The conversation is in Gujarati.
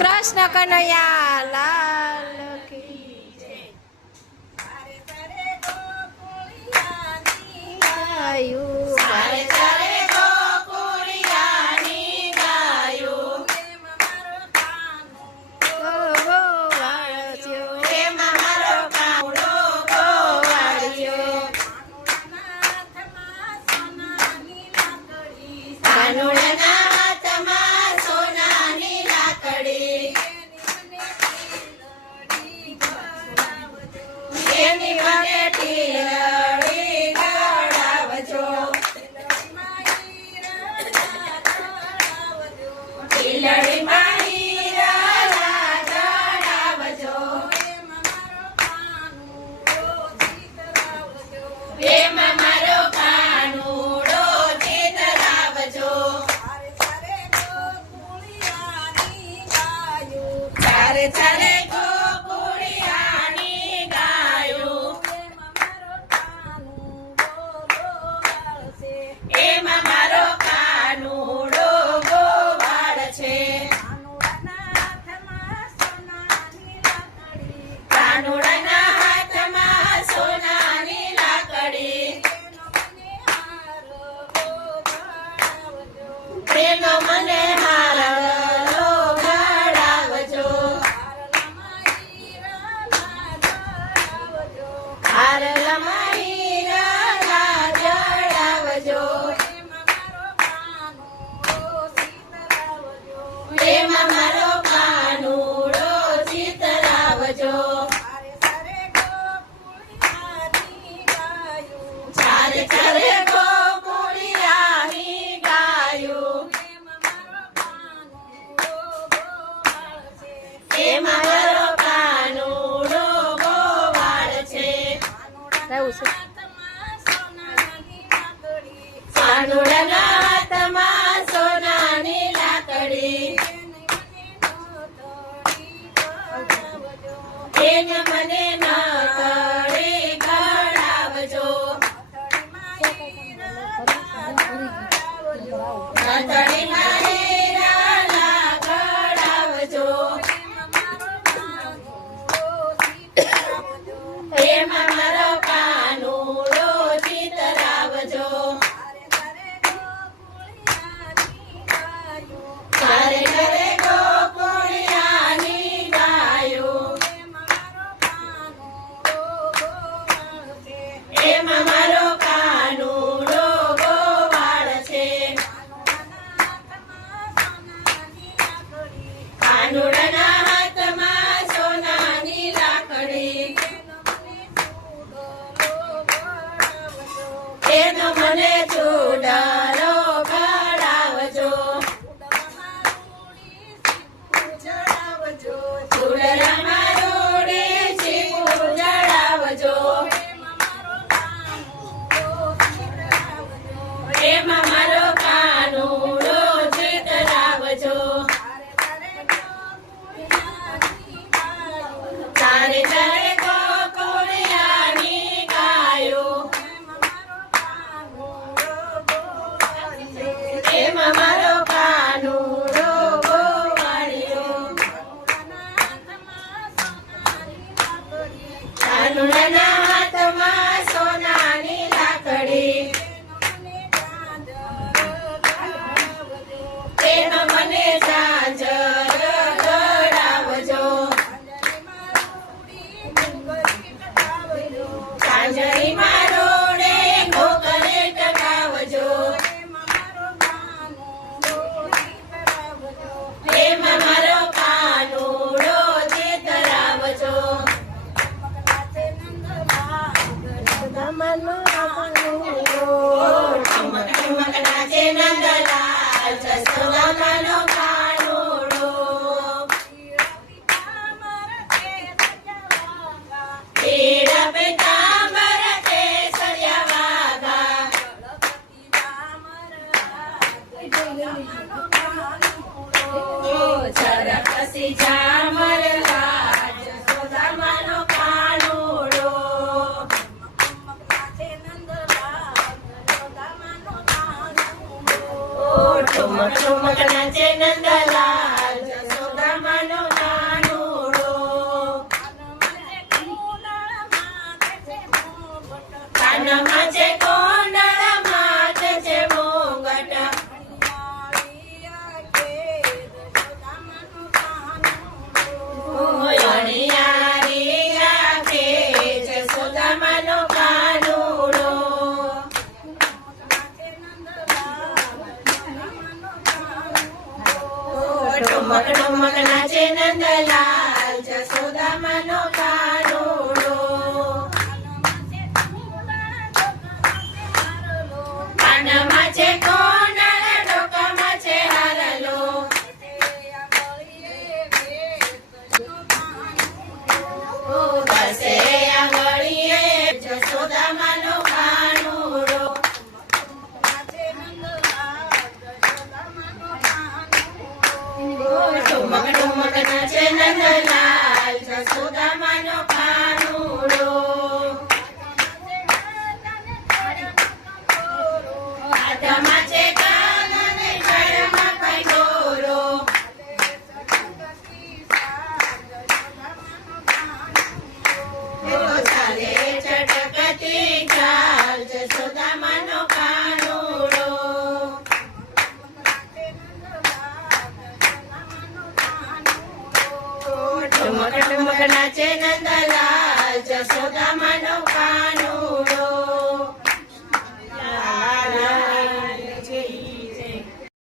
કૃષ્ણ કનૈયા લાલ કી ગાયું સારે સારે ગોકુળિયાની ગાયું ગોવાળ્યો એમાં મારો કાવડો ગોવાળિયો કાનુડાના હાથમાં સોનાની લાકડી એની વાગે ટીલડી ગળાવજો ટીલડી મારી રાલા ગળાવજો એમાં મારો કાનુડો ચિતરાવજો ચારે ચારે ગોકુળિયાની ગાયું એમાં મારો કાનુડો ગોવાળ છે કાનુડાના હાથમાં સોનાની લાકડી તેનો મને હારો ઘડાવજો હાર લમાઈ રાલા જડાવજો એમાં મારો કાનુડો ચિતરાવજો ચારે ચારે ગોકુળિયાની ગાયું એમાં મારો કાનુડો ગોવાળ છે રહેવું છે કાનુડાના હાથમાં સોનાની લાકડી એને મને નકડી ગળાવજો નકડી મારી રાલા ગળાવજો એમાં મારો કાનુડો ચિતરાવજો ચારે ચારે ગોકુળિયાની ગાયું એમાં મારો કાનુડો ગોવાળ છે કાનુડાના હાથમાં સોનાની લાકડી એનો મને ચૂડલો ગળાવજો ચૂડલામાં રૂડી ચીકુ જડાવજો એમાં મારો કાનુડો ચિતરાવજો ચારે ચારે ગોકુળિયાની ગાયું એમાં મારો કાનુડો ગોવાળિયો કાનુડાના હાથમાં સોનાની લાકડી તેનો મને ઝાંઝર ગળાવજો ઝાંઝરી મારોડે ઘોઘરે ટકાવજો એમાં મારો કાનુડો ચિતરાવજો ઠમક ઠમક નાચે નંદલાલ જસોદામાનો કાનુડો પીળા પીતાંબર કેસરિયા વાઘા ઝરકસી ઝામર લાલ જસોદામાનો કાનુડો ઠુમક ઠુમક નાચે નંદલાલ જસોદામાનો ઠુમક ઠુમક નાચે નંદલાલ જસોદામાનો કાનુડો કાનમાં છે કોનાળ ડોકામાં છે હારલો દસે આંગળીએ જસોદામાનો કાનુડો ઠુમક ઠુમક નાચે નંદલાલ જસોદામાનો કાનુડો હાથમાં છે કાન અને ગળામાં કંઠોરો ચાલે ચટકતી ચાલ જસોદામાનો કાનુડો ઠુમક ઠુમક નાચે નંદલાલ જસોદામાનો કાનુડો